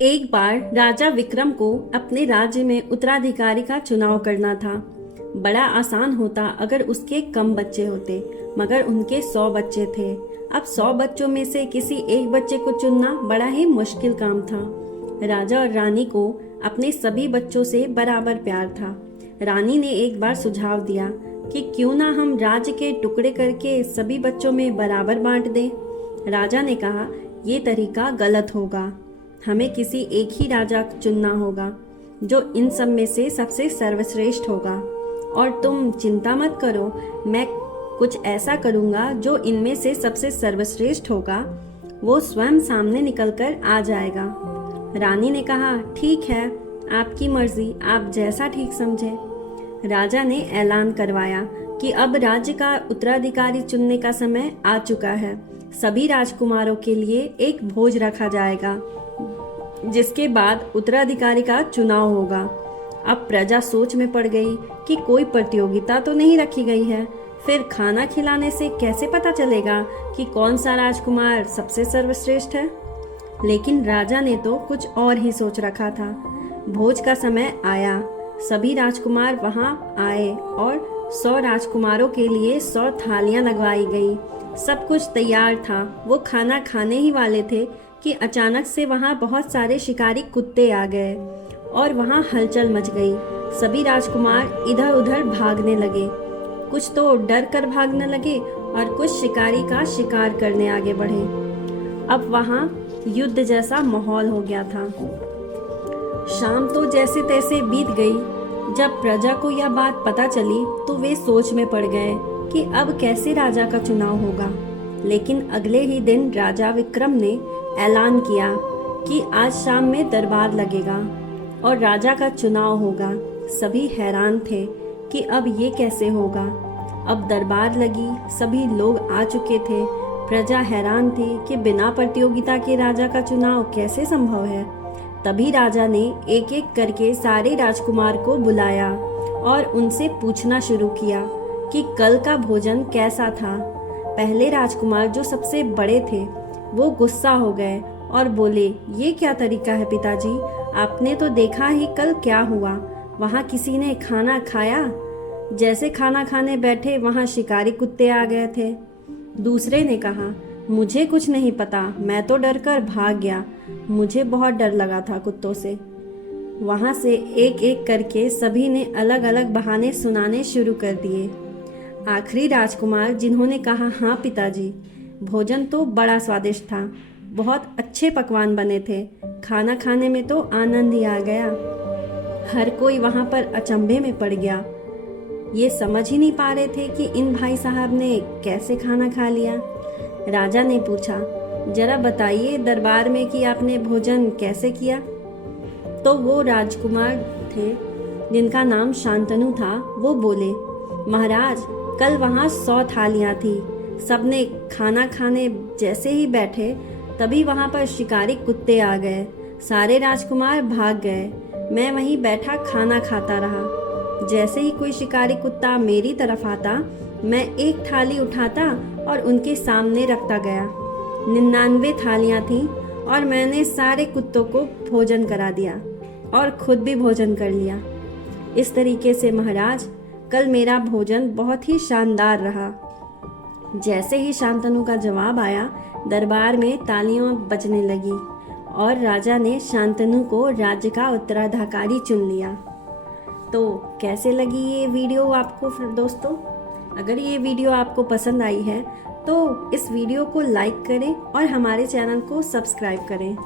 एक बार राजा विक्रम को अपने राज्य में उत्तराधिकारी का चुनाव करना था। बड़ा आसान होता अगर उसके कम बच्चे होते, मगर उनके 100 बच्चे थे। अब 100 बच्चों में से किसी एक बच्चे को चुनना बड़ा ही मुश्किल काम था। राजा और रानी को अपने सभी बच्चों से बराबर प्यार था। रानी ने एक बार सुझाव दिया कि क्यों ना हम राज्य के टुकड़े करके सभी बच्चों में बराबर बांट दें। राजा ने कहा, ये तरीका गलत होगा। हमें किसी एक ही राजा चुनना होगा जो इन सब में से सबसे सर्वश्रेष्ठ होगा। और तुम चिंता मत करो, मैं कुछ ऐसा करूँगा जो इनमें से सबसे सर्वश्रेष्ठ होगा वो स्वयं सामने निकलकर आ जाएगा। रानी ने कहा, ठीक है, आपकी मर्जी, आप जैसा ठीक समझे। राजा ने ऐलान करवाया कि अब राज्य का उत्तराधिकारी चुनने का समय आ चुका है। सभी राजकुमारों के लिए एक भोज रखा जाएगा, जिसके बाद उत्तराधिकारी का चुनाव होगा। अब प्रजा सोच में पड़ गई कि कोई प्रतियोगिता तो नहीं रखी गई है, फिर खाना खिलाने से कैसे पता चलेगा कि कौन सा राजकुमार सबसे सर्वश्रेष्ठ है। लेकिन राजा ने तो कुछ और ही सोच रखा था। भोज का समय आया, सभी राजकुमार वहां आए और 100 राजकुमारों के लिए 100 थालियां लगवाई गई। सब कुछ तैयार था, वो खाना खाने ही वाले थे कि अचानक से वहां बहुत सारे शिकारी कुत्ते आ गए और वहां हलचल मच गई। सभी राजकुमार इधर उधर भागने लगे, कुछ तो डर कर भागने लगे और कुछ शिकारी का शिकार करने आगे बढ़े। अब वहां युद्ध जैसा माहौल हो गया था। शाम तो जैसे तैसे बीत गई। जब प्रजा को यह बात पता चली तो वे सोच में पड़ गए कि अब कैसे राजा का चुनाव होगा। लेकिन अगले ही दिन राजा विक्रम ने ऐलान किया कि आज शाम में दरबार लगेगा और राजा का चुनाव होगा। सभी हैरान थे कि अब ये कैसे होगा। अब दरबार लगी, सभी लोग आ चुके थे। प्रजा हैरान थी कि बिना प्रतियोगिता के राजा का चुनाव कैसे संभव है। तभी राजा ने एक एक करके सारे राजकुमार को बुलाया और उनसे पूछना शुरू किया कि कल का भोजन कैसा था। पहले राजकुमार जो सबसे बड़े थे वो गुस्सा हो गए और बोले, ये क्या तरीका है पिताजी, आपने तो देखा ही कल क्या हुआ। वहाँ किसी ने खाना खाया, जैसे खाना खाने बैठे वहाँ शिकारी कुत्ते आ गए थे। दूसरे ने कहा, मुझे कुछ नहीं पता, मैं तो डर कर भाग गया, मुझे बहुत डर लगा था कुत्तों से। वहाँ से एक एक करके सभी ने अलग अलग बहाने सुनाने शुरू कर दिए। आखिरी राजकुमार जिन्होंने कहा, हाँ पिताजी, भोजन तो बड़ा स्वादिष्ट था, बहुत अच्छे पकवान बने थे, खाना खाने में तो आनंद ही आ गया। हर कोई वहाँ पर अचंभे में पड़ गया। ये समझ ही नहीं पा रहे थे कि इन भाई साहब ने कैसे खाना खा लिया। राजा ने पूछा, जरा बताइए दरबार में कि आपने भोजन कैसे किया। तो वो राजकुमार थे जिनका नाम शांतनु था, वो बोले, महाराज, कल वहाँ 100 थालियाँ थी। सबने खाना खाने जैसे ही बैठे तभी वहाँ पर शिकारी कुत्ते आ गए। सारे राजकुमार भाग गए। मैं वहीं बैठा खाना खाता रहा। जैसे ही कोई शिकारी कुत्ता मेरी तरफ आता, मैं एक थाली उठाता और उनके सामने रखता गया। 99 थालियाँ थीं और मैंने सारे कुत्तों को भोजन करा दिया और खुद भी भोजन कर लिया। इस तरीके से महाराज, कल मेरा भोजन बहुत ही शानदार रहा। जैसे ही शांतनु का जवाब आया, दरबार में तालियां बजने लगी और राजा ने शांतनु को राज्य का उत्तराधिकारी चुन लिया। तो कैसे लगी ये वीडियो आपको फिर दोस्तों? अगर ये वीडियो आपको पसंद आई है तो इस वीडियो को लाइक करें और हमारे चैनल को सब्सक्राइब करें।